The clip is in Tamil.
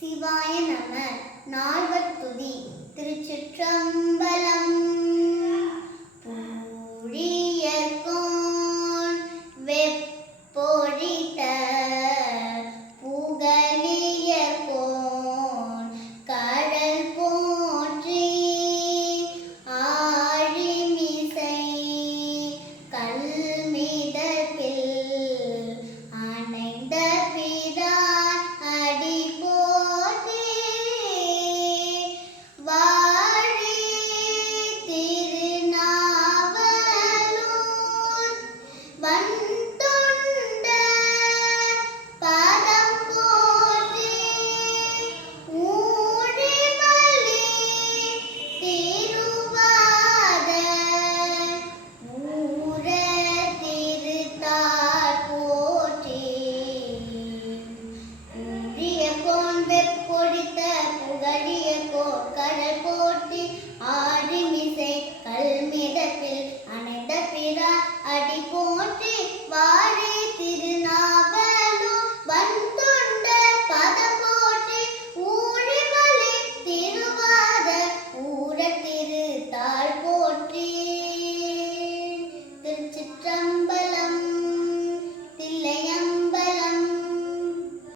சிவாய நம. நால்வர் துதி. திருச்சிற்றம்பலம். பூழியர்கோன் வெப்பொழித்த புகழியர்கோன் கடல் போற்றி ஆழிமிசை கல்மிதப்பில் அணைந்த பிரான் அடி போற்றி வாழி திருநாவலூர் வந்தொண்ட பதம் போற்றி ஊழிமலி திருவாத ஊர திருத்தாள் போற்றி ஊழியர்கோன் வெப்பொழித்த புகழியர்கோன் கடல் போற்றி ஆழிமிசை